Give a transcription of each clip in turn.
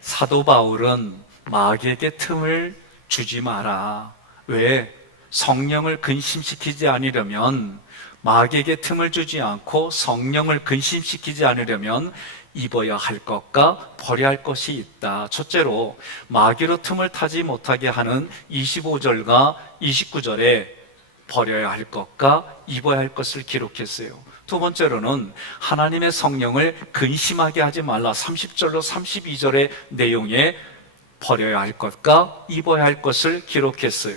사도 바울은 마귀에게 틈을 주지 마라. 왜? 성령을 근심시키지 않으려면, 마귀에게 틈을 주지 않고 성령을 근심시키지 않으려면 입어야 할 것과 버려야 할 것이 있다. 첫째로 마귀로 틈을 타지 못하게 하는 25절과 29절에 버려야 할 것과 입어야 할 것을 기록했어요. 두 번째로는 하나님의 성령을 근심하게 하지 말라. 30절로 32절의 내용에 버려야 할 것과 입어야 할 것을 기록했어요.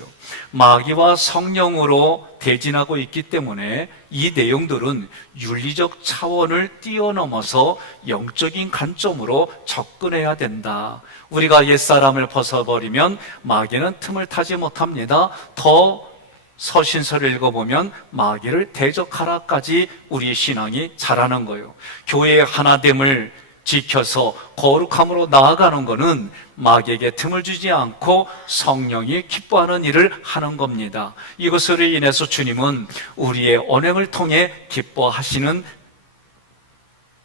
마귀와 성령으로 대진하고 있기 때문에 이 내용들은 윤리적 차원을 뛰어넘어서 영적인 관점으로 접근해야 된다. 우리가 옛사람을 벗어버리면 마귀는 틈을 타지 못합니다. 더 서신서를 읽어보면 마귀를 대적하라까지 우리 신앙이 자라는 거예요. 교회의 하나됨을 지켜서 거룩함으로 나아가는 것은 마귀에게 틈을 주지 않고 성령이 기뻐하는 일을 하는 겁니다. 이것으로 인해서 주님은 우리의 언행을 통해 기뻐하시는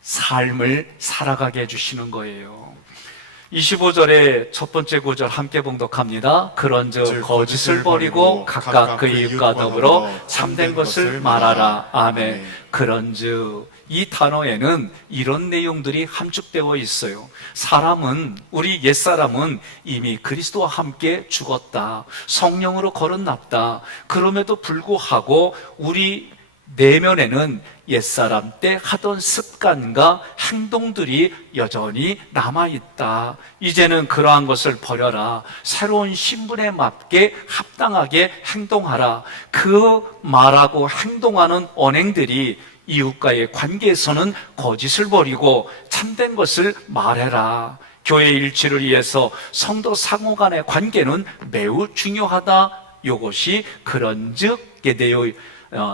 삶을 살아가게 해주시는 거예요. 25절의 첫 번째 구절 함께 봉독합니다. 그런즉 거짓을 버리고 각각 그 이웃과 더불어 참된 것을 말하라. 아멘. 그런즉 이 단어에는 이런 내용들이 함축되어 있어요. 우리 옛사람은 이미 그리스도와 함께 죽었다. 성령으로 거듭났다. 그럼에도 불구하고 우리 내면에는 옛사람 때 하던 습관과 행동들이 여전히 남아있다. 이제는 그러한 것을 버려라. 새로운 신분에 맞게 합당하게 행동하라. 그 말하고 행동하는 언행들이 이웃과의 관계에서는 거짓을 버리고 참된 것을 말해라. 교회 일치를 위해서 성도 상호 간의 관계는 매우 중요하다. 이것이 그런즉의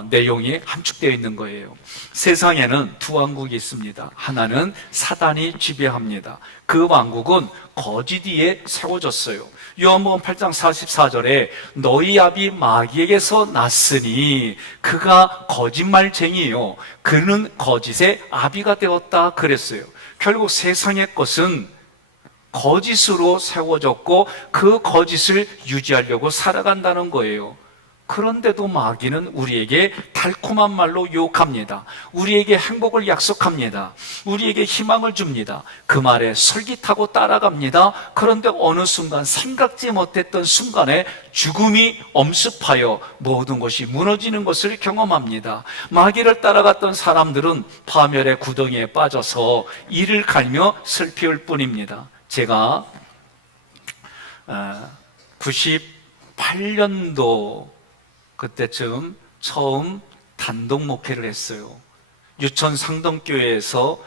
내용이 함축되어 있는 거예요. 세상에는 두 왕국이 있습니다. 하나는 사단이 지배합니다. 그 왕국은 거짓 위에 세워졌어요. 요한복음 8장 44절에 너희 아비 마귀에게서 났으니 그가 거짓말쟁이요 그는 거짓의 아비가 되었다 그랬어요. 결국 세상의 것은 거짓으로 세워졌고 그 거짓을 유지하려고 살아간다는 거예요. 그런데도 마귀는 우리에게 달콤한 말로 유혹합니다. 우리에게 행복을 약속합니다. 우리에게 희망을 줍니다. 그 말에 솔깃하고 따라갑니다. 그런데 어느 순간 생각지 못했던 순간에 죽음이 엄습하여 모든 것이 무너지는 것을 경험합니다. 마귀를 따라갔던 사람들은 파멸의 구덩이에 빠져서 이를 갈며 슬피울 뿐입니다. 제가 98년도 그때쯤 처음 단독 목회를 했어요. 유천 상동교회에서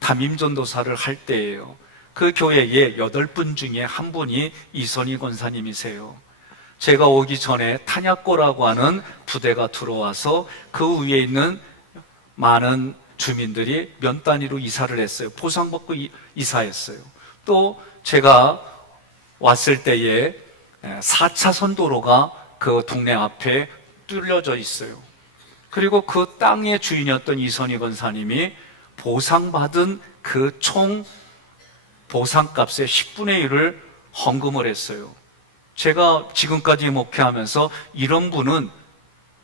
담임전도사를 할 때예요. 그 교회에 8분 중에 한 분이 이선희 권사님이세요. 제가 오기 전에 탄약고라고 하는 부대가 들어와서 그 위에 있는 많은 주민들이 면 단위로 이사를 했어요. 보상받고 이사했어요. 또 제가 왔을 때에 4차선 도로가 그 동네 앞에 뚫려져 있어요. 그리고 그 땅의 주인이었던 이선희 권사님이 보상받은 그 총 보상값의 10분의 1을 헌금을 했어요. 제가 지금까지 목회하면서 이런 분은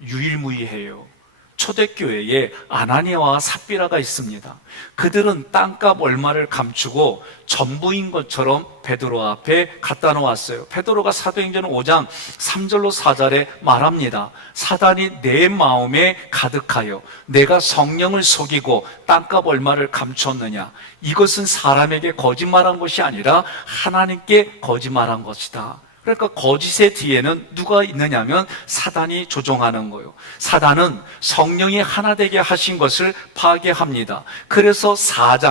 유일무이해요. 초대교회에 아나니아와 삽비라가 있습니다. 그들은 땅값 얼마를 감추고 전부인 것처럼 베드로 앞에 갖다 놓았어요. 베드로가 사도행전 5장 3절로 4절에 말합니다. 사단이 내 마음에 가득하여 내가 성령을 속이고 땅값 얼마를 감췄느냐. 이것은 사람에게 거짓말한 것이 아니라 하나님께 거짓말한 것이다. 그러니까 거짓의 뒤에는 누가 있느냐면 사단이 조종하는 거예요. 사단은 성령이 하나 되게 하신 것을 파괴합니다. 그래서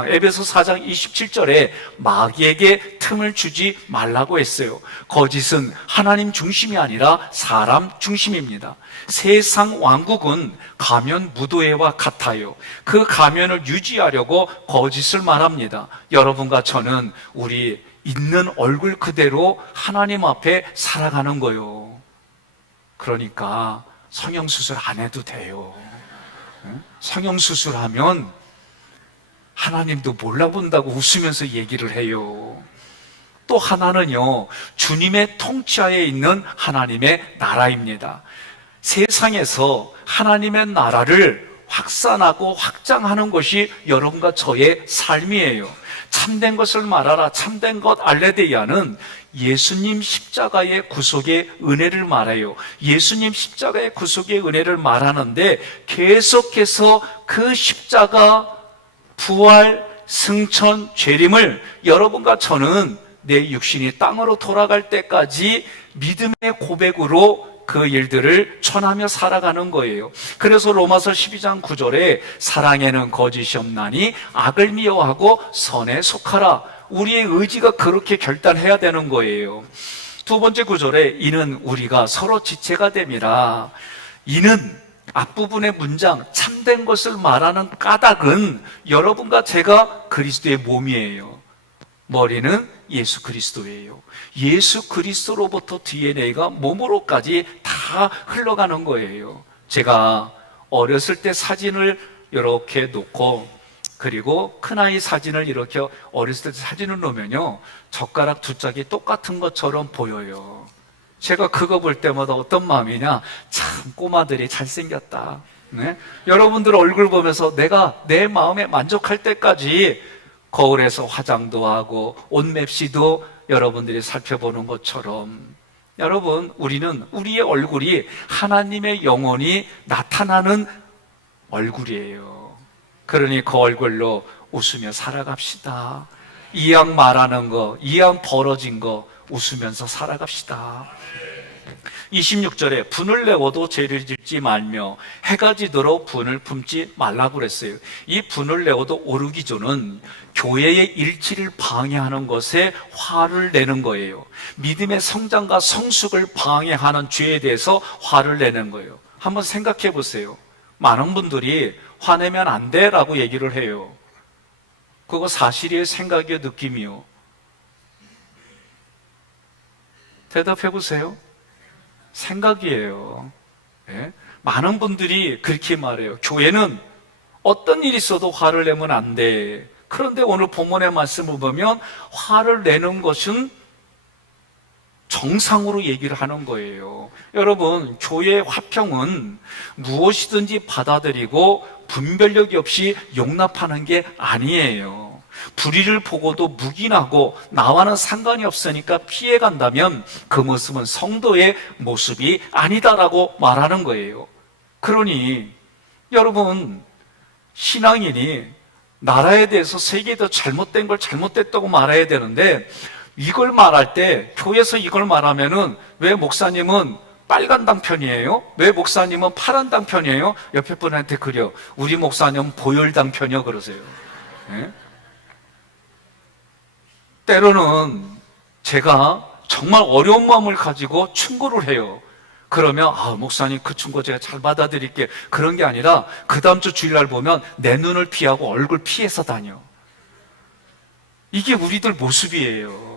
에베소 4장 27절에 마귀에게 틈을 주지 말라고 했어요. 거짓은 하나님 중심이 아니라 사람 중심입니다. 세상 왕국은 가면 무도회와 같아요. 그 가면을 유지하려고 거짓을 말합니다. 여러분과 저는 우리 있는 얼굴 그대로 하나님 앞에 살아가는 거예요. 그러니까 성형수술 안 해도 돼요. 성형수술하면 하나님도 몰라본다고 웃으면서 얘기를 해요. 또 하나는요, 주님의 통치하에 있는 하나님의 나라입니다. 세상에서 하나님의 나라를 확산하고 확장하는 것이 여러분과 저의 삶이에요. 참된 것을 말하라. 참된 것 알레데이아는 예수님 십자가의 구속의 은혜를 말해요. 예수님 십자가의 구속의 은혜를 말하는데 계속해서 그 십자가, 부활, 승천, 재림을 여러분과 저는 내 육신이 땅으로 돌아갈 때까지 믿음의 고백으로 그 일들을 전하며 살아가는 거예요. 그래서 로마서 12장 9절에 사랑에는 거짓이 없나니 악을 미워하고 선에 속하라. 우리의 의지가 그렇게 결단해야 되는 거예요. 두 번째 구절에 이는 우리가 서로 지체가 됨이라. 이는 앞부분의 문장, 참된 것을 말하는 까닭은 여러분과 제가 그리스도의 몸이에요. 머리는 예수 그리스도예요. 예수 그리스도로부터 DNA가 몸으로까지 다 흘러가는 거예요. 제가 어렸을 때 사진을 이렇게 놓고, 그리고 큰아이 사진을 이렇게 어렸을 때 사진을 놓으면요, 젓가락 두 짝이 똑같은 것처럼 보여요. 제가 그거 볼 때마다 어떤 마음이냐, 참 꼬마들이 잘생겼다. 네? 여러분들 얼굴 보면서 내가 내 마음에 만족할 때까지 거울에서 화장도 하고 옷 맵시도 여러분들이 살펴보는 것처럼, 여러분, 우리는 우리의 얼굴이 하나님의 영혼이 나타나는 얼굴이에요. 그러니 그 얼굴로 웃으며 살아갑시다. 이왕 말하는 거, 이왕 벌어진 거 웃으면서 살아갑시다. 26절에 분을 내고도 죄를 짓지 말며 해가 지도록 분을 품지 말라고 그랬어요. 이 분을 내고도 오르기조는 교회의 일치를 방해하는 것에 화를 내는 거예요. 믿음의 성장과 성숙을 방해하는 죄에 대해서 화를 내는 거예요. 한번 생각해 보세요. 많은 분들이 화내면 안 돼라고 얘기를 해요. 그거 사실이에요? 생각이에요? 느낌이요? 대답해 보세요. 생각이에요. 네? 많은 분들이 그렇게 말해요. 교회는 어떤 일이 있어도 화를 내면 안 돼. 그런데 오늘 본문의 말씀을 보면 화를 내는 것은 정상으로 얘기를 하는 거예요. 여러분, 교회의 화평은 무엇이든지 받아들이고 분별력이 없이 용납하는 게 아니에요. 불의를 보고도 묵인하고 나와는 상관이 없으니까 피해간다면 그 모습은 성도의 모습이 아니다라고 말하는 거예요. 그러니 여러분, 신앙인이 나라에 대해서 세계에 대해서 잘못된 걸 잘못됐다고 말해야 되는데, 이걸 말할 때, 교회에서 이걸 말하면은 왜 목사님은 빨간 당편이에요? 왜 목사님은 파란 당편이에요? 옆에 분한테 그려. 우리 목사님은 보혈 당편이요 그러세요. 네? 때로는 제가 정말 어려운 마음을 가지고 충고를 해요. 그러면 목사님 그 충고 제가 잘 받아들일게. 그런 게 아니라 그 다음 주 주일날 보면 내 눈을 피하고 얼굴 피해서 다녀. 이게 우리들 모습이에요.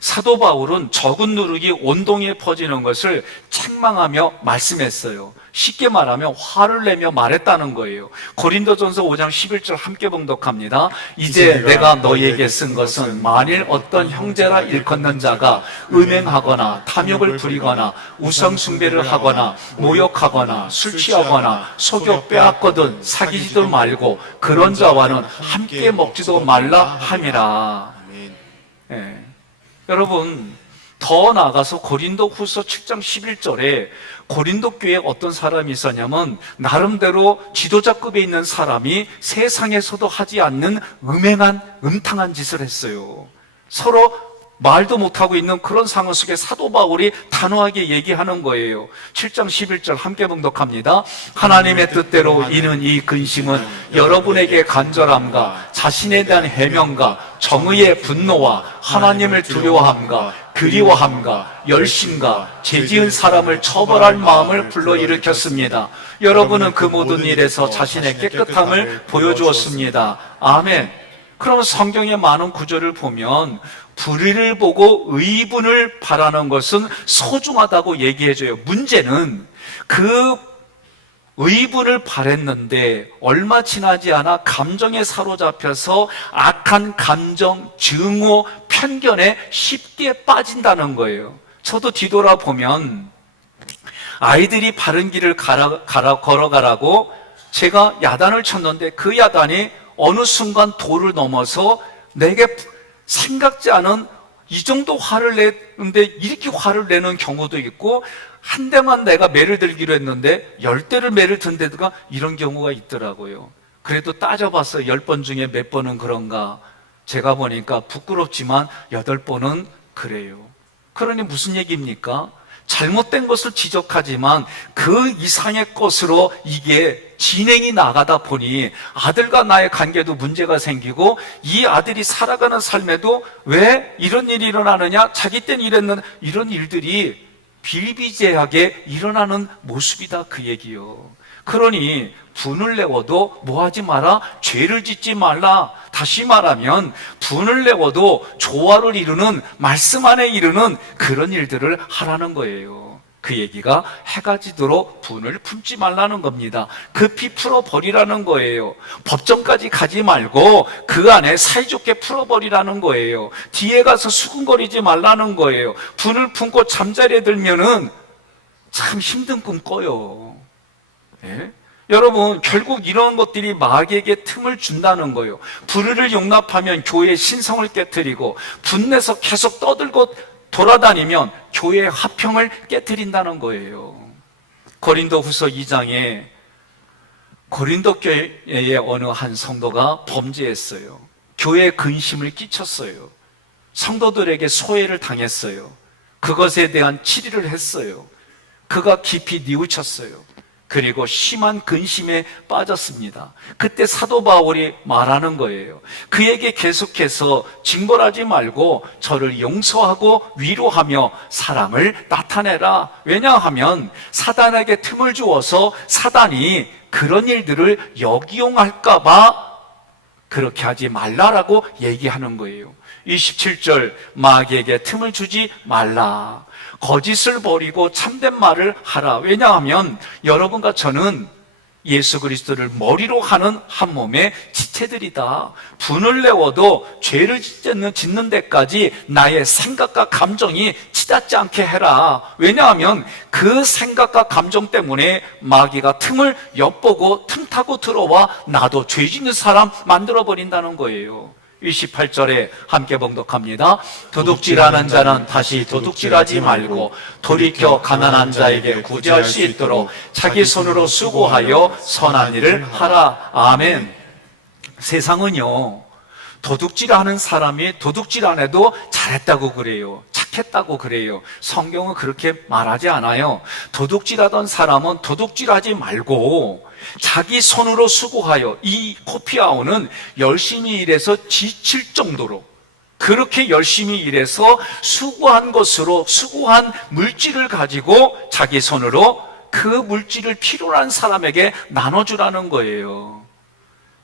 사도 바울은 적은 누룩이 온동에 퍼지는 것을 책망하며 말씀했어요. 쉽게 말하면 화를 내며 말했다는 거예요. 고린도전서 5장 11절 함께 봉독합니다. 이제 내가 너희에게 쓴 것은 만일 어떤 형제라 일컫는 자가 음행하거나 탐욕을 부리거나 우상숭배를 하거나 모욕하거나 술 취하거나 속여 빼앗거든 사귀지도 말고 그런 자와는 함께 먹지도 말라 함이라. 네. 여러분, 더 나아가서 고린도 후서 7장 11절에 고린도 교회에 어떤 사람이 있었냐면 나름대로 지도자급에 있는 사람이 세상에서도 하지 않는 음행한 음탕한 짓을 했어요. 서로 말도 못하고 있는 그런 상황 속에 사도 바울이 단호하게 얘기하는 거예요. 7장 11절 함께 봉독합니다. 하나님의 뜻대로 이는 이 근심은 여러분에게 간절함과 자신에 대한 해명과 정의의 분노와 하나님을 두려워함과 그리워함과 열심과 죄지은 사람을 처벌할 마음을 불러일으켰습니다. 여러분은 그 모든 일에서 자신의 깨끗함을 보여주었습니다. 아멘. 그럼 성경의 많은 구절을 보면 불의를 보고 의분을 바라는 것은 소중하다고 얘기해줘요. 문제는 그 의분을 바랬는데 얼마 지나지 않아 감정에 사로잡혀서 악한 감정, 증오, 편견에 쉽게 빠진다는 거예요. 저도 뒤돌아보면 아이들이 바른 길을 걸어가라고 제가 야단을 쳤는데 그 야단이 어느 순간 도를 넘어서 내게 생각지 않은 이 정도 화를 내는데 이렇게 화를 내는 경우도 있고, 한 대만 내가 매를 들기로 했는데 10대를 매를 든 데가 이런 경우가 있더라고요. 그래도 따져봤어요. 10번 중에 몇 번은 그런가. 제가 보니까 부끄럽지만 8번은 그래요. 그러니 무슨 얘기입니까? 잘못된 것을 지적하지만 그 이상의 것으로 이게 진행이 나가다 보니 아들과 나의 관계도 문제가 생기고, 이 아들이 살아가는 삶에도 왜 이런 일이 일어나느냐, 자기 때는 이랬는, 이런 일들이 비일비재하게 일어나는 모습이다, 그 얘기요. 그러니 분을 내어도 뭐하지 마라? 죄를 짓지 말라. 다시 말하면 분을 내어도 조화를 이루는, 말씀 안에 이루는 그런 일들을 하라는 거예요. 그 얘기가 해가 지도록 분을 품지 말라는 겁니다. 급히 풀어버리라는 거예요. 법정까지 가지 말고 그 안에 사이좋게 풀어버리라는 거예요. 뒤에 가서 수군거리지 말라는 거예요. 분을 품고 잠자리에 들면은 참 힘든 꿈 꿔요. 예? 여러분, 결국 이런 것들이 마귀에게 틈을 준다는 거예요. 불의를 용납하면 교회의 신성을 깨트리고, 분내서 계속 떠들고 돌아다니면 교회의 화평을 깨트린다는 거예요. 고린도후서 2장에 고린도 교회의 어느 한 성도가 범죄했어요. 교회에 근심을 끼쳤어요. 성도들에게 소외를 당했어요. 그것에 대한 치리를 했어요. 그가 깊이 뉘우쳤어요. 그리고 심한 근심에 빠졌습니다. 그때 사도 바울이 말하는 거예요. 그에게 계속해서 징벌하지 말고 저를 용서하고 위로하며 사랑을 나타내라. 왜냐하면 사단에게 틈을 주어서 사단이 그런 일들을 역이용할까 봐 그렇게 하지 말라라고 얘기하는 거예요. 27절, 마귀에게 틈을 주지 말라. 거짓을 버리고 참된 말을 하라. 왜냐하면 여러분과 저는 예수 그리스도를 머리로 하는 한 몸의 지체들이다. 분을 내어도 죄를 짓는 데까지 나의 생각과 감정이 치닫지 않게 해라. 왜냐하면 그 생각과 감정 때문에 마귀가 틈을 엿보고 틈타고 들어와 나도 죄 짓는 사람 만들어버린다는 거예요. 28절에 함께 봉독합니다. 도둑질하는 자는 다시 도둑질하지 말고 돌이켜 가난한 자에게 구제할 수 있도록 자기 손으로 수고하여 선한 일을 하라. 아멘. 세상은요, 도둑질하는 사람이 도둑질 안 해도 잘했다고 그래요. 착했다고 그래요. 성경은 그렇게 말하지 않아요. 도둑질하던 사람은 도둑질하지 말고 자기 손으로 수고하여, 이 코피아오는 열심히 일해서 지칠 정도로 그렇게 열심히 일해서 수고한 것으로, 수고한 물질을 가지고 자기 손으로 그 물질을 필요로 한 사람에게 나눠주라는 거예요.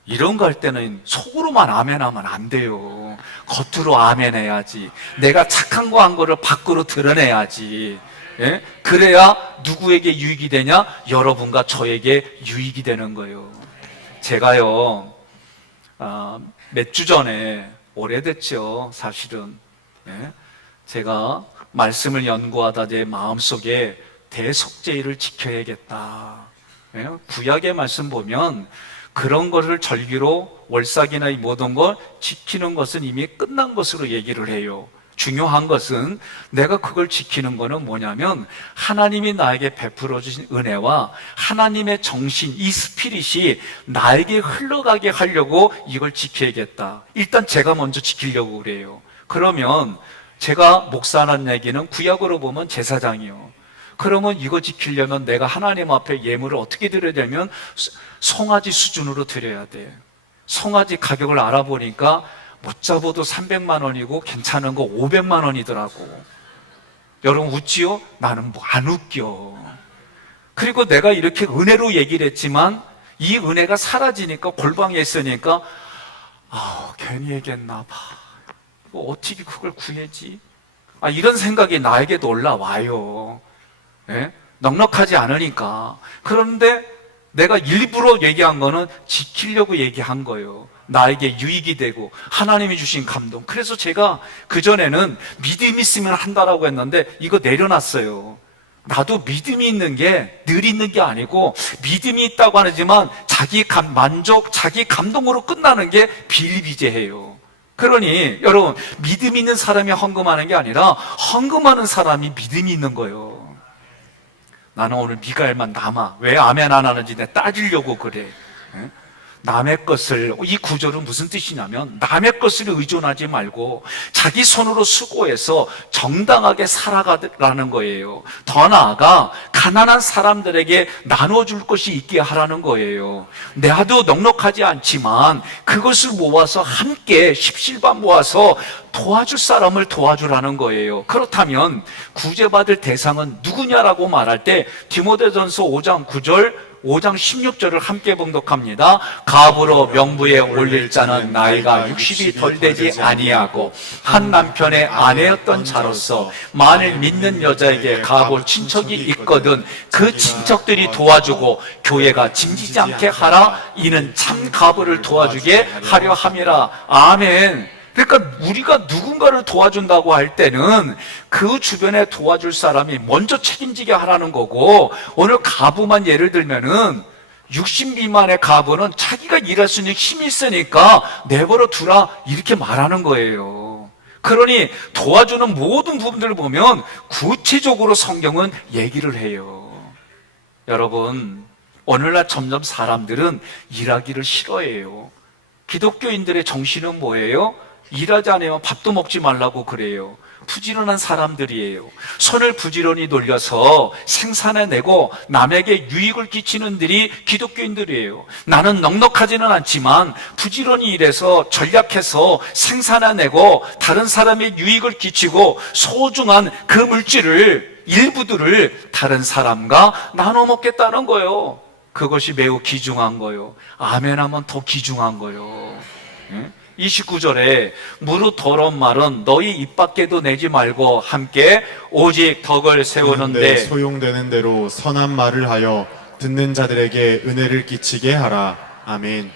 이런 거 할 때는 속으로만 아멘하면 안 돼요. 겉으로 아멘해야지. 내가 착한 거 한 거를 밖으로 드러내야지. 예? 그래야 누구에게 유익이 되냐? 여러분과 저에게 유익이 되는 거예요. 제가요, 몇 주 전에, 오래됐죠, 사실은. 예? 제가 말씀을 연구하다 제 마음속에 대속죄를 지켜야겠다. 예? 구약의 말씀 보면 그런 것을 절기로 월삭이나 이 모든 걸 지키는 것은 이미 끝난 것으로 얘기를 해요. 중요한 것은 내가 그걸 지키는 거는 뭐냐면 하나님이 나에게 베풀어 주신 은혜와 하나님의 정신, 이 스피릿이 나에게 흘러가게 하려고 이걸 지켜야겠다. 일단 제가 먼저 지키려고 그래요. 그러면 제가 목사하는 얘기는 구약으로 보면 제사장이요. 그러면 이거 지키려면 내가 하나님 앞에 예물을 어떻게 드려야 되면 송아지 수준으로 드려야 돼. 송아지 가격을 알아보니까 못 잡아도 300만 원이고 괜찮은 거 500만 원이더라고. 여러분 웃지요? 나는 뭐 안 웃겨. 그리고 내가 이렇게 은혜로 얘기를 했지만 이 은혜가 사라지니까, 골방에 있으니까 괜히 얘기했나 봐. 어떻게 그걸 구해지? 이런 생각이 나에게도 올라와요. 예? 넉넉하지 않으니까. 그런데 내가 일부러 얘기한 거는 지키려고 얘기한 거예요. 나에게 유익이 되고 하나님이 주신 감동. 그래서 제가 그전에는 믿음 있으면 한다라고 했는데 이거 내려놨어요. 나도 믿음이 있는 게 늘 있는 게 아니고 믿음이 있다고 하지만 자기 만족, 자기 감동으로 끝나는 게 비일비재해요. 그러니 여러분, 믿음 있는 사람이 헌금하는 게 아니라 헌금하는 사람이 믿음이 있는 거예요. 나는 오늘 미가엘만 남아. 왜 아멘 안 하는지 내가 따지려고 그래. 남의 것을, 이 구절은 무슨 뜻이냐면 남의 것을 의존하지 말고 자기 손으로 수고해서 정당하게 살아가라는 거예요. 더 나아가 가난한 사람들에게 나눠줄 것이 있게 하라는 거예요. 나도 넉넉하지 않지만 그것을 모아서 함께 십실반 모아서 도와줄 사람을 도와주라는 거예요. 그렇다면 구제받을 대상은 누구냐라고 말할 때 디모데전서 5장 9절 5장 16절을 함께 봉독합니다. 갑으로 명부에 올릴 자는 나이가 60이 덜 되지 아니하고 한 남편의 아내였던 자로서 만일 믿는 여자에게 갑을 친척이 있거든 그 친척들이 도와주고 교회가 짐지지 않게 하라. 이는 참 갑을 도와주게 하려 함이라. 아멘. 그러니까 우리가 누군가를 도와준다고 할 때는 그 주변에 도와줄 사람이 먼저 책임지게 하라는 거고, 오늘 가부만 예를 들면은 60 미만의 가부는 자기가 일할 수 있는 힘이 있으니까 내버려 두라 이렇게 말하는 거예요. 그러니 도와주는 모든 부분들을 보면 구체적으로 성경은 얘기를 해요. 여러분, 오늘날 점점 사람들은 일하기를 싫어해요. 기독교인들의 정신은 뭐예요? 일하지 않으면 밥도 먹지 말라고 그래요. 부지런한 사람들이에요. 손을 부지런히 돌려서 생산해내고 남에게 유익을 끼치는 들이 기독교인들이에요. 나는 넉넉하지는 않지만 부지런히 일해서 전략해서 생산해내고 다른 사람의 유익을 끼치고 소중한 그 물질을 일부들을 다른 사람과 나눠 먹겠다는 거예요. 그것이 매우 귀중한 거예요. 아멘 하면 더 귀중한 거예요. 29절에 무릇 더러운 말은 너희 입 밖에도 내지 말고 함께 오직 덕을 세우는데 소용되는 대로 선한 말을 하여 듣는 자들에게 은혜를 끼치게 하라. 아멘.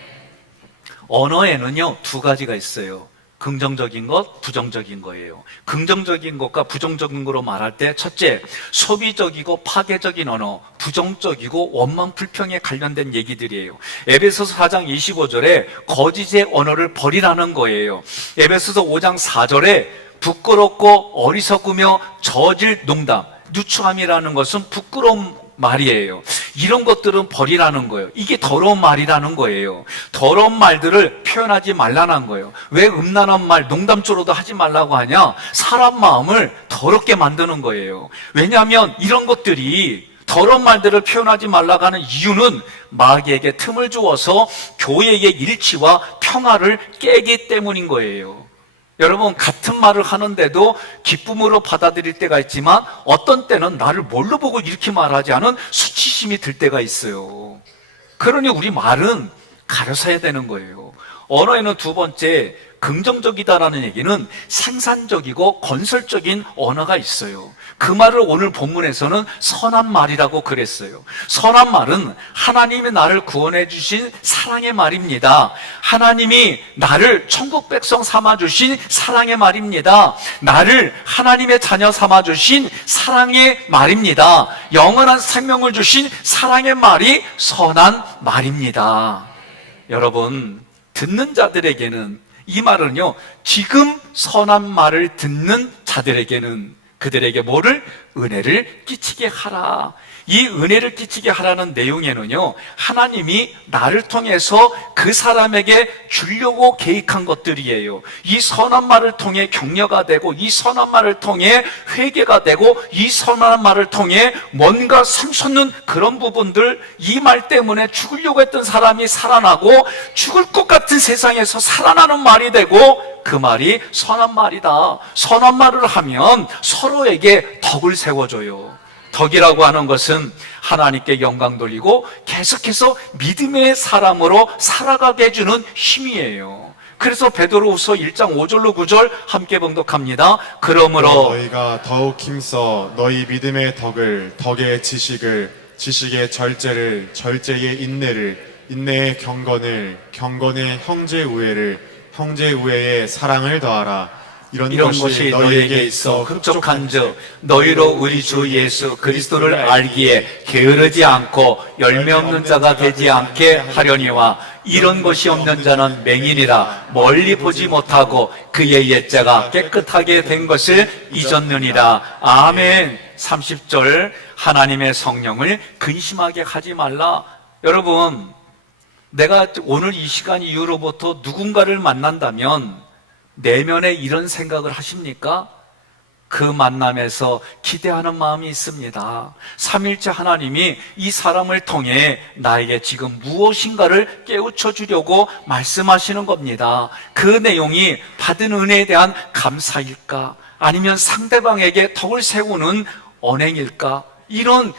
언어에는요 두 가지가 있어요. 긍정적인 것, 부정적인 거예요. 긍정적인 것과 부정적인 거로 말할 때 첫째, 소비적이고 파괴적인 언어, 부정적이고 원망 불평에 관련된 얘기들이에요. 에베소서 4장 25절에 거짓의 언어를 버리라는 거예요. 에베소서 5장 4절에 부끄럽고 어리석으며 저질 농담, 누추함이라는 것은 부끄러운 말이에요. 이런 것들은 버리라는 거예요. 이게 더러운 말이라는 거예요. 더러운 말들을 표현하지 말라는 거예요. 왜 음란한 말, 농담조로도 하지 말라고 하냐? 사람 마음을 더럽게 만드는 거예요. 왜냐하면 이런 것들이 더러운 말들을 표현하지 말라고 하는 이유는 마귀에게 틈을 주어서 교회의 일치와 평화를 깨기 때문인 거예요. 여러분, 같은 말을 하는데도 기쁨으로 받아들일 때가 있지만 어떤 때는 나를 뭘로 보고 이렇게 말하지 않은 수치심이 들 때가 있어요. 그러니 우리 말은 가려서야 되는 거예요. 언어에는 두 번째, 긍정적이다라는 얘기는 생산적이고 건설적인 언어가 있어요. 그 말을 오늘 본문에서는 선한 말이라고 그랬어요. 선한 말은 하나님이 나를 구원해 주신 사랑의 말입니다. 하나님이 나를 천국 백성 삼아 주신 사랑의 말입니다. 나를 하나님의 자녀 삼아 주신 사랑의 말입니다. 영원한 생명을 주신 사랑의 말이 선한 말입니다. 여러분, 듣는 자들에게는 이 말은요, 지금 선한 말을 듣는 자들에게는 그들에게 뭐를? 은혜를 끼치게 하라. 이 은혜를 끼치게 하라는 내용에는요, 하나님이 나를 통해서 그 사람에게 주려고 계획한 것들이에요. 이 선한 말을 통해 격려가 되고, 이 선한 말을 통해 회개가 되고, 이 선한 말을 통해 뭔가 샘솟는 그런 부분들, 이 말 때문에 죽으려고 했던 사람이 살아나고 죽을 것 같은 세상에서 살아나는 말이 되고, 그 말이 선한 말이다. 선한 말을 하면 서로에게 덕을 세워줘요. 덕이라고 하는 것은 하나님께 영광 돌리고 계속해서 믿음의 사람으로 살아가게 해주는 힘이에요. 그래서 베드로후서 1장 5절로 9절 함께 봉독합니다. 그러므로 너희가 더욱 힘써 너희 믿음의 덕을, 덕의 지식을, 지식의 절제를, 절제의 인내를, 인내의 경건을, 경건의 형제 우애를, 형제 우애의 사랑을 더하라. 이런 것이 너희에게 있어 흡족한즉 너희로 우리 주 예수 그리스도를 알기에 게으르지 않고 열매 없는 자가 되지 않게 하려니와 이런 것이 없는 자는 맹인이라 멀리 보지 못하고 그의 옛자가 깨끗하게 된 것을 잊었느니라. 아멘. 30절 하나님의 성령을 근심하게 하지 말라. 여러분, 내가 오늘 이 시간 이후로부터 누군가를 만난다면 내면에 이런 생각을 하십니까? 그 만남에서 기대하는 마음이 있습니다. 삼일째 하나님이 이 사람을 통해 나에게 지금 무엇인가를 깨우쳐 주려고 말씀하시는 겁니다. 그 내용이 받은 은혜에 대한 감사일까? 아니면 상대방에게 덕을 세우는 언행일까? 이런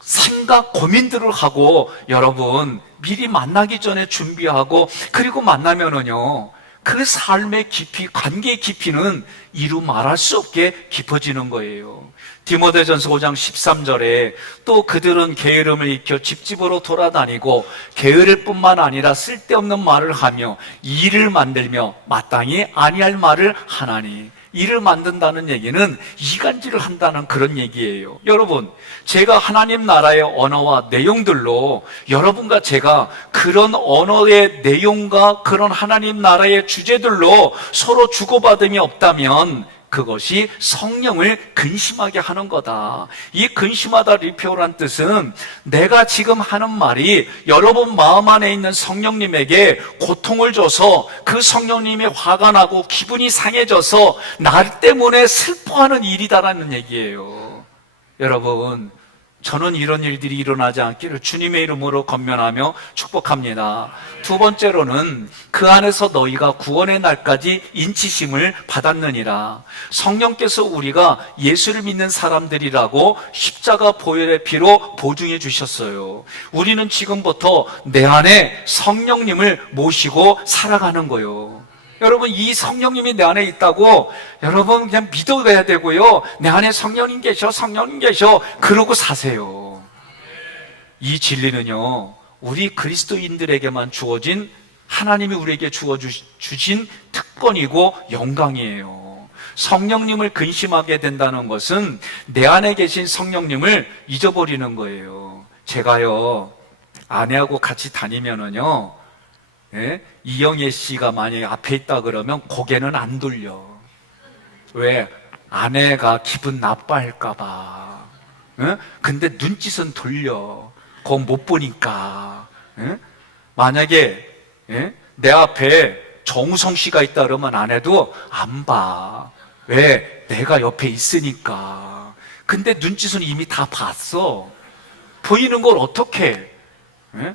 생각, 고민들을 하고 여러분 미리 만나기 전에 준비하고 그리고 만나면은요 그 삶의 깊이, 관계의 깊이는 이루 말할 수 없게 깊어지는 거예요. 디모데전서 5장 13절에 또 그들은 게으름을 익혀 집집으로 돌아다니고 게으를 뿐만 아니라 쓸데없는 말을 하며 일을 만들며 마땅히 아니할 말을 하나니. 일을 만든다는 얘기는 이간질을 한다는 그런 얘기예요. 여러분, 제가 하나님 나라의 언어와 내용들로 여러분과 제가 그런 언어의 내용과 그런 하나님 나라의 주제들로 서로 주고받음이 없다면 그것이 성령을 근심하게 하는 거다. 이 근심하다 리표란 뜻은 내가 지금 하는 말이 여러분 마음 안에 있는 성령님에게 고통을 줘서 그 성령님이 화가 나고 기분이 상해져서 나 때문에 슬퍼하는 일이다라는 얘기예요. 여러분, 저는 이런 일들이 일어나지 않기를 주님의 이름으로 권면하며 축복합니다. 두 번째로는 그 안에서 너희가 구원의 날까지 인치심을 받았느니라. 성령께서 우리가 예수를 믿는 사람들이라고 십자가 보혈의 피로 보증해 주셨어요. 우리는 지금부터 내 안에 성령님을 모시고 살아가는 거예요. 여러분, 이 성령님이 내 안에 있다고 여러분 그냥 믿어야 되고요. 내 안에 성령님 계셔, 성령님 계셔 그러고 사세요. 이 진리는요 우리 그리스도인들에게만 주어진, 하나님이 우리에게 주신 특권이고 영광이에요. 성령님을 근심하게 된다는 것은 내 안에 계신 성령님을 잊어버리는 거예요. 제가요 아내하고 같이 다니면은요 이영애 씨가 만약에 앞에 있다 그러면 고개는 안 돌려. 왜? 아내가 기분 나빠할까봐. 근데 눈짓은 돌려. 그거 못 보니까. 만약에 내 앞에 정우성 씨가 있다 그러면 아내도 안 봐. 왜? 내가 옆에 있으니까. 근데 눈짓은 이미 다 봤어. 보이는 걸 어떻게 해?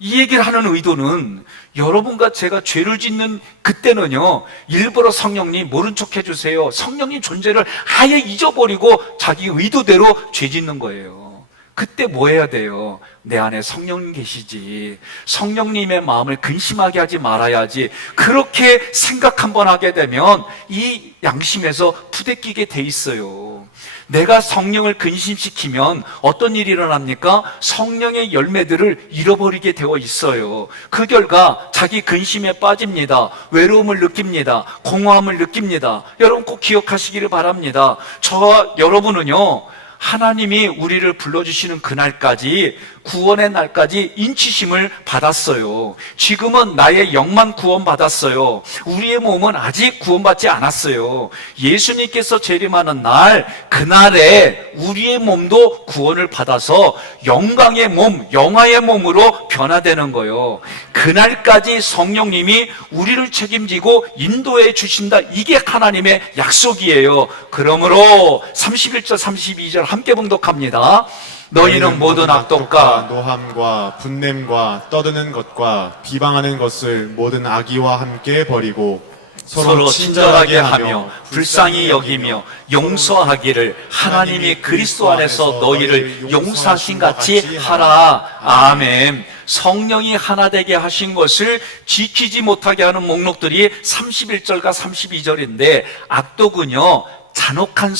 이 얘기를 하는 의도는 여러분과 제가 죄를 짓는 그때는요 일부러 성령님 모른 척 해주세요. 성령님 존재를 아예 잊어버리고 자기 의도대로 죄 짓는 거예요. 그때 뭐 해야 돼요? 내 안에 성령님 계시지. 성령님의 마음을 근심하게 하지 말아야지. 그렇게 생각 한번 하게 되면 이 양심에서 부대끼게 돼 있어요. 내가 성령을 근심시키면 어떤 일이 일어납니까? 성령의 열매들을 잃어버리게 되어 있어요. 그 결과 자기 근심에 빠집니다. 외로움을 느낍니다. 공허함을 느낍니다. 여러분 꼭 기억하시기를 바랍니다. 저와 여러분은요 하나님이 우리를 불러주시는 그날까지, 구원의 날까지 인치심을 받았어요. 지금은 나의 영만 구원받았어요. 우리의 몸은 아직 구원받지 않았어요. 예수님께서 재림하는 날, 그날에 우리의 몸도 구원을 받아서 영광의 몸, 영화의 몸으로 변화되는 거예요. 그날까지 성령님이 우리를 책임지고 인도해 주신다. 이게 하나님의 약속이에요. 그러므로 31절 32절 함께 봉독합니다. 너희는 모든 악독과 노함과 분냄과 떠드는 것과 비방하는 것을 모든 악의와 함께 버리고 서로 친절하게 하며 불쌍히 여기며 용서하기를 하나님이 그리스도 안에서 너희를 용서하신 같이 하라. 아멘. 성령이 하나 되게 하신 것을 지키지 못하게 하는 목록들이 31절과 32절인데 악독은요 잔혹한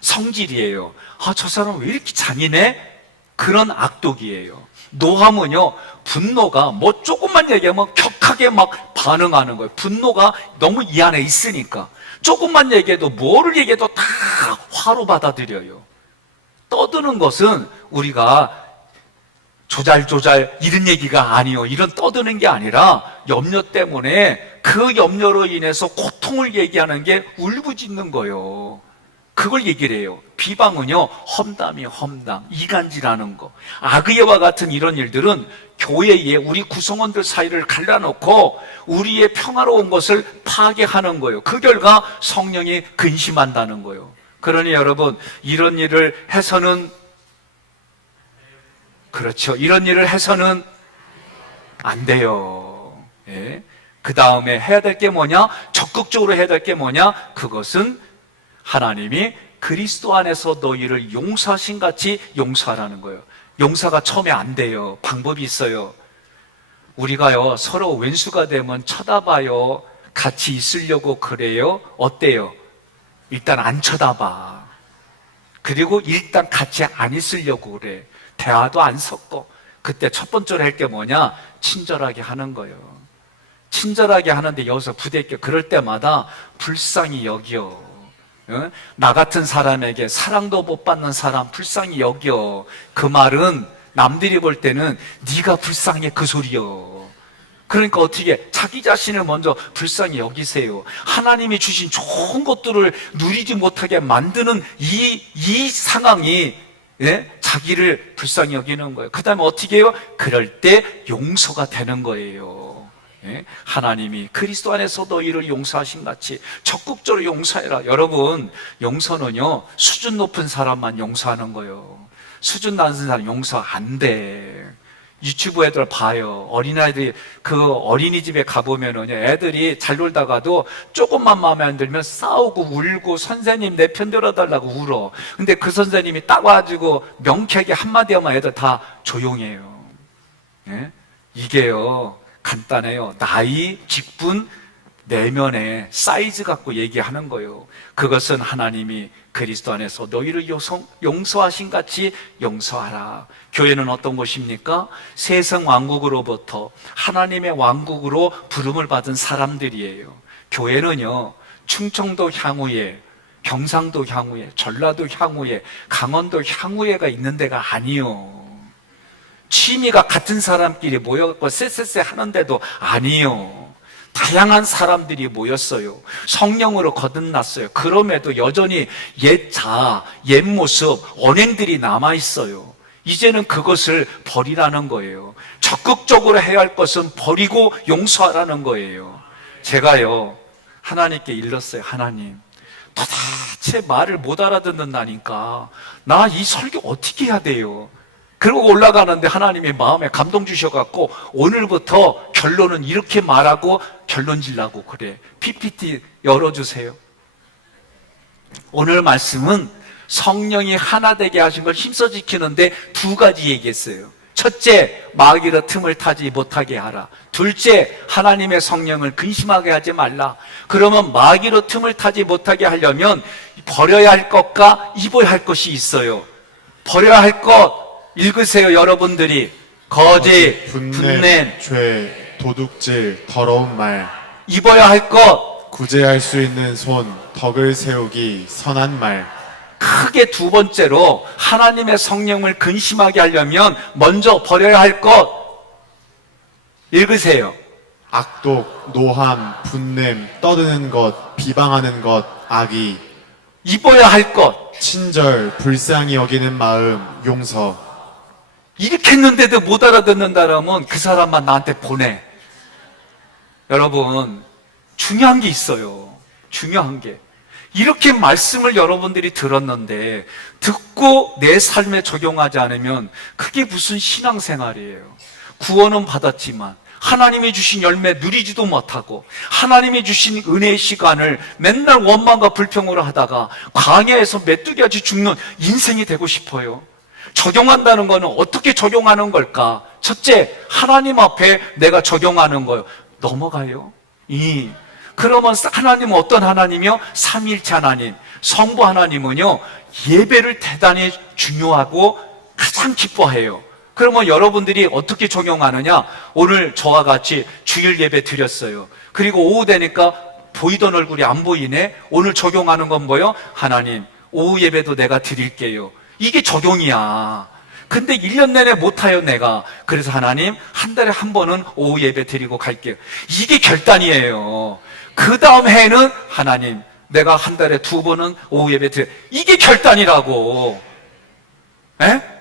성질이에요. 저 사람 왜 이렇게 잔인해? 그런 악독이에요. 노함은요, 분노가 뭐 조금만 얘기하면 격하게 막 반응하는 거예요. 분노가 너무 이 안에 있으니까. 조금만 얘기해도 뭐를 얘기해도 다 화로 받아들여요. 떠드는 것은 우리가 조잘조잘 이런 얘기가 아니요. 이런 떠드는 게 아니라 염려 때문에 그 염려로 인해서 고통을 얘기하는 게 울부짖는 거예요. 그걸 얘기를 해요. 비방은요, 험담이에요, 험담. 이간질하는 거. 악의와 같은 이런 일들은 교회에 우리 구성원들 사이를 갈라놓고 우리의 평화로운 것을 파괴하는 거예요. 그 결과 성령이 근심한다는 거예요. 그러니 여러분, 이런 일을 해서는, 그렇죠. 이런 일을 해서는 안 돼요. 예. 그 다음에 해야 될 게 뭐냐? 적극적으로 해야 될 게 뭐냐? 그것은 하나님이 그리스도 안에서 너희를 용서하신 같이 용서하라는 거예요. 용서가 처음에 안 돼요. 방법이 있어요. 우리가요, 서로 왼수가 되면 쳐다봐요. 같이 있으려고 그래요. 어때요? 일단 안 쳐다봐. 그리고 일단 같이 안 있으려고 그래. 대화도 안 섞고. 그때 첫 번째로 할 게 뭐냐? 친절하게 하는 거예요. 친절하게 하는데 여기서 부대껴. 그럴 때마다 불쌍히 여겨. 나 같은 사람에게 사랑도 못 받는 사람 불쌍히 여겨. 그 말은 남들이 볼 때는 네가 불쌍해 그 소리요. 그러니까 어떻게 자기 자신을 먼저 불쌍히 여기세요. 하나님이 주신 좋은 것들을 누리지 못하게 만드는 이 상황이, 예? 자기를 불쌍히 여기는 거예요. 그 다음에 어떻게 해요? 그럴 때 용서가 되는 거예요. 예? 하나님이 그리스도 안에서 너희를 용서하신 같이 적극적으로 용서해라. 여러분, 용서는요, 수준 높은 사람만 용서하는 거예요. 수준 낮은 사람 용서 안 돼. 유치부 애들 봐요. 어린아이들이 그 어린이집에 가보면은 애들이 잘 놀다가도 조금만 마음에 안 들면 싸우고 울고 선생님 내 편 들어달라고 울어. 근데 그 선생님이 딱 와가지고 명쾌하게 한마디 하면 애들 다 조용해요. 예? 이게요, 간단해요. 나이, 직분, 내면의 사이즈 갖고 얘기하는 거예요. 그것은 하나님이 그리스도 안에서 너희를 용서하신 같이 용서하라. 교회는 어떤 곳입니까? 세상 왕국으로부터 하나님의 왕국으로 부름을 받은 사람들이에요. 교회는요, 충청도 향후에, 경상도 향후에, 전라도 향후에, 강원도 향후에가 있는 데가 아니요. 취미가 같은 사람끼리 모여갖고 쎄쎄쎄 하는데도 아니요. 다양한 사람들이 모였어요. 성령으로 거듭났어요. 그럼에도 여전히 옛 자아, 옛 모습, 언행들이 남아있어요. 이제는 그것을 버리라는 거예요. 적극적으로 해야 할 것은 버리고 용서하라는 거예요. 제가요, 하나님께 일렀어요. 하나님, 도대체 말을 못 알아듣는다니까. 나 이 설교 어떻게 해야 돼요? 그리고 올라가는데 하나님이 마음에 감동 주셔갖고 오늘부터 결론은 이렇게 말하고 결론 지려고 그래. PPT 열어주세요. 오늘 말씀은 성령이 하나 되게 하신 걸 힘써 지키는데 두 가지 얘기했어요. 첫째, 마귀로 틈을 타지 못하게 하라. 둘째, 하나님의 성령을 근심하게 하지 말라. 그러면 마귀로 틈을 타지 못하게 하려면 버려야 할 것과 입어야 할 것이 있어요. 버려야 할 것 읽으세요. 여러분들이 거짓, 분냄, 죄, 도둑질, 더러운 말. 입어야 할 것, 구제할 수 있는 손, 덕을 세우기, 선한 말. 크게 두 번째로 하나님의 성령을 근심하게 하려면 먼저 버려야 할 것 읽으세요. 악독, 노함, 분냄, 떠드는 것, 비방하는 것, 악의. 입어야 할 것, 친절, 불쌍히 여기는 마음, 용서. 이렇게 했는데도 못 알아듣는다라면 그 사람만 나한테 보내. 여러분, 중요한 게 있어요. 중요한 게. 이렇게 말씀을 여러분들이 들었는데 듣고 내 삶에 적용하지 않으면 그게 무슨 신앙생활이에요. 구원은 받았지만 하나님이 주신 열매 누리지도 못하고 하나님이 주신 은혜의 시간을 맨날 원망과 불평으로 하다가 광야에서 메뚜기같이 죽는 인생이 되고 싶어요. 적용한다는 거는 어떻게 적용하는 걸까? 첫째, 하나님 앞에 내가 적용하는 거예요. 넘어가요. 그러면 하나님은 어떤 하나님이요? 삼위일체 하나님. 성부 하나님은요, 예배를 대단히 중요하고 가장 기뻐해요. 그러면 여러분들이 어떻게 적용하느냐? 오늘 저와 같이 주일 예배 드렸어요. 그리고 오후 되니까 보이던 얼굴이 안 보이네? 오늘 적용하는 건 뭐예요? 하나님, 오후 예배도 내가 드릴게요. 이게 적용이야. 근데 1년 내내 못해요, 내가. 그래서 하나님, 한 달에 한 번은 오후 예배 드리고 갈게요. 이게 결단이에요. 그 다음 해에는 하나님, 내가 한 달에 2번은 오후 예배 드려요. 이게 결단이라고. 에?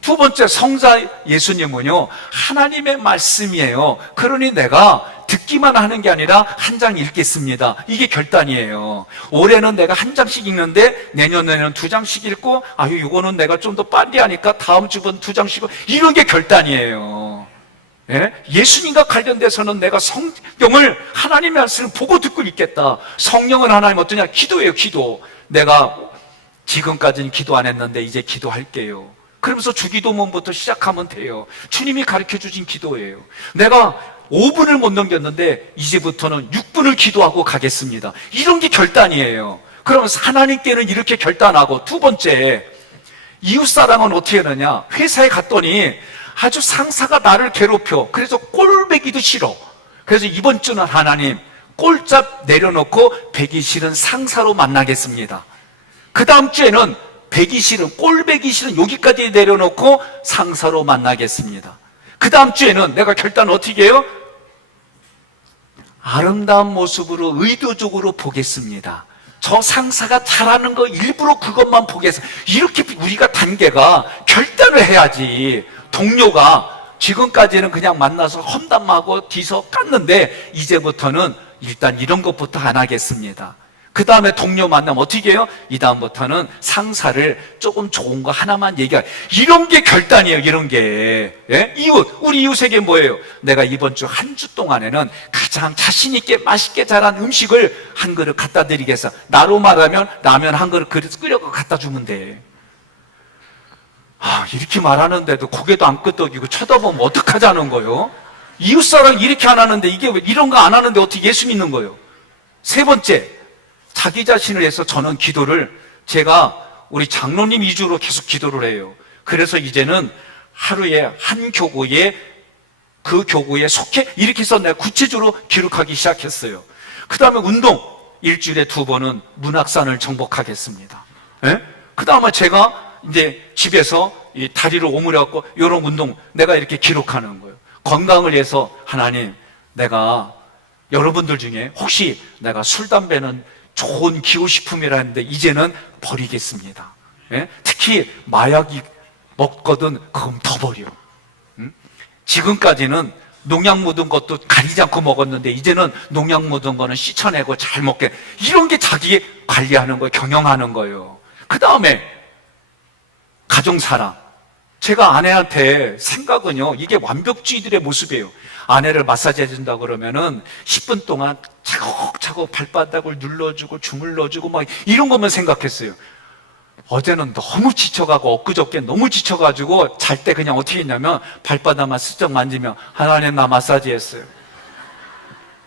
두 번째, 성자 예수님은요, 하나님의 말씀이에요. 그러니 내가 듣기만 하는 게 아니라 한 장 읽겠습니다. 이게 결단이에요. 올해는 내가 한 장씩 읽는데 내년에는 2장씩 읽고, 아유, 이거는 내가 좀 더 빨리 하니까 다음 주는 2장씩 읽고, 이런 게 결단이에요. 예? 예수님과 관련돼서는 내가 성경을, 하나님의 말씀을 보고 듣고 읽겠다. 성령은 하나님 어떠냐? 기도예요, 기도. 내가 지금까지는 기도 안 했는데 이제 기도할게요. 그러면서 주기도문부터 시작하면 돼요. 주님이 가르쳐 주신 기도예요. 내가 5분을 못 넘겼는데 이제부터는 6분을 기도하고 가겠습니다. 이런 게 결단이에요. 그러면서 하나님께는 이렇게 결단하고, 두 번째, 이웃사랑은 어떻게 하느냐? 회사에 갔더니 아주 상사가 나를 괴롭혀. 그래서 꼴배기도 싫어. 그래서 이번 주는 하나님, 꼴잡 내려놓고 배기 싫은 상사로 만나겠습니다. 그 다음 주에는 배기 싫은, 꼴배기 싫은 여기까지 내려놓고 상사로 만나겠습니다. 그 다음 주에는 내가 결단을 어떻게 해요? 아름다운 모습으로 의도적으로 보겠습니다. 저 상사가 잘하는 거 일부러 그것만 보겠습니다. 이렇게 우리가 단계가 결단을 해야지. 동료가 지금까지는 그냥 만나서 험담하고 뒤서 깠는데 이제부터는 일단 이런 것부터 안 하겠습니다. 그 다음에 동료 만나면 어떻게 해요? 이 다음부터는 상사를 조금 좋은 거 하나만 얘기할, 이런 게 결단이에요. 이런 게. 예? 이웃, 우리 이웃에게 뭐예요? 내가 이번 주 한 주 동안에는 가장 자신 있게 맛있게 자란 음식을 한 그릇 갖다 드리겠어. 나로 말하면 라면 한 그릇 끓여서 갖다 주면 돼. 이렇게 말하는데도 고개도 안 끄덕이고 쳐다보면 어떡하자는 거예요? 이웃사랑 이렇게 안 하는데, 이게 왜 이런 거 안 하는데 어떻게 예수 믿는 거예요? 세 번째, 자기 자신을 위해서 저는 기도를, 제가 우리 장로님 위주로 계속 기도를 해요. 그래서 이제는 하루에 한 교구에, 그 교구에 속해, 이렇게 해서 내가 구체적으로 기록하기 시작했어요. 그 다음에 운동, 일주일에 2번은 문학산을 정복하겠습니다. 예? 그 다음에 제가 이제 집에서 이 다리를 오므려갖고 이런 운동 내가 이렇게 기록하는 거예요. 건강을 위해서 하나님, 내가 여러분들 중에 혹시 내가 술, 담배는 좋은 기호식품이라 했는데 이제는 버리겠습니다. 예? 특히 마약이 먹거든 그럼 더 버려. 지금까지는 농약 묻은 것도 가리지 않고 먹었는데 이제는 농약 묻은 거는 씻어내고 잘 먹게. 이런 게 자기 관리하는 거예요. 경영하는 거예요. 그 다음에 가정사랑. 제가 아내한테 생각은요, 이게 완벽주의들의 모습이에요. 아내를 마사지 해준다 그러면은 10분 동안 차곡차곡 발바닥을 눌러주고 주물러주고 막 이런 것만 생각했어요. 어제는 너무 지쳐가고 엊그저께 너무 지쳐가지고 잘 때 그냥 어떻게 했냐면 발바닥만 슬쩍 만지면 하나님 나 마사지 했어요.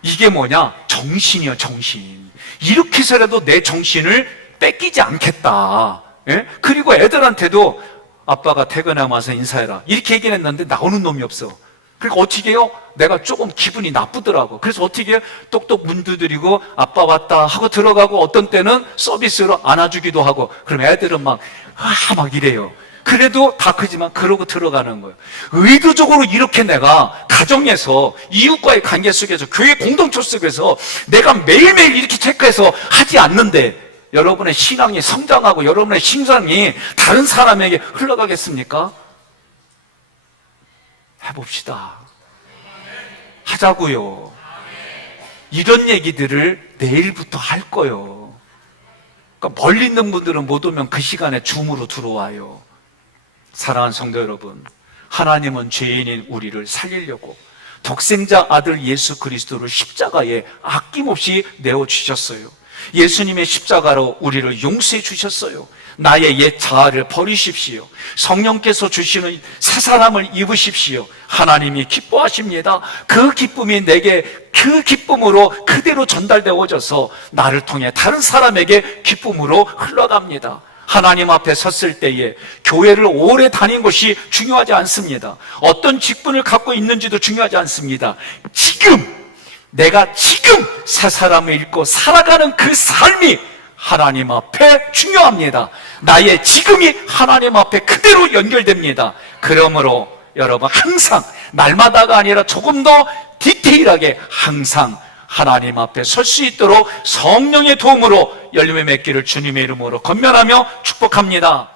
이게 뭐냐? 정신이요, 정신. 이렇게 해서라도 내 정신을 뺏기지 않겠다. 예? 그리고 애들한테도 아빠가 퇴근하고 와서 인사해라. 이렇게 얘기를 했는데 나오는 놈이 없어. 그러니까 어떻게 해요? 내가 조금 기분이 나쁘더라고. 그래서 어떻게 해요? 똑똑 문 두드리고 아빠 왔다 하고 들어가고 어떤 때는 서비스로 안아주기도 하고 그럼 애들은 막 이래요. 그래도 다 크지만 그러고 들어가는 거예요. 의도적으로 이렇게 내가 가정에서 이웃과의 관계 속에서 교회 공동체 속에서 내가 매일매일 이렇게 체크해서 하지 않는데 여러분의 신앙이 성장하고 여러분의 신앙이 다른 사람에게 흘러가겠습니까? 해봅시다. 하자고요. 이런 얘기들을 내일부터 할 거예요. 그러니까 멀리 있는 분들은 못 오면 그 시간에 줌으로 들어와요. 사랑하는 성도 여러분, 하나님은 죄인인 우리를 살리려고 독생자 아들 예수 그리스도를 십자가에 아낌없이 내어주셨어요. 예수님의 십자가로 우리를 용서해 주셨어요. 나의 옛 자아를 버리십시오. 성령께서 주시는 새 사람을 입으십시오. 하나님이 기뻐하십니다. 그 기쁨이 내게 그 기쁨으로 그대로 전달되어져서 나를 통해 다른 사람에게 기쁨으로 흘러갑니다. 하나님 앞에 섰을 때에 교회를 오래 다닌 것이 중요하지 않습니다. 어떤 직분을 갖고 있는지도 중요하지 않습니다. 내가 지금 새 사람을 읽고 살아가는 그 삶이 하나님 앞에 중요합니다. 나의 지금이 하나님 앞에 그대로 연결됩니다. 그러므로 여러분 항상 날마다가 아니라 조금 더 디테일하게 항상 하나님 앞에 설 수 있도록 성령의 도움으로 열매 맺기를 주님의 이름으로 권면하며 축복합니다.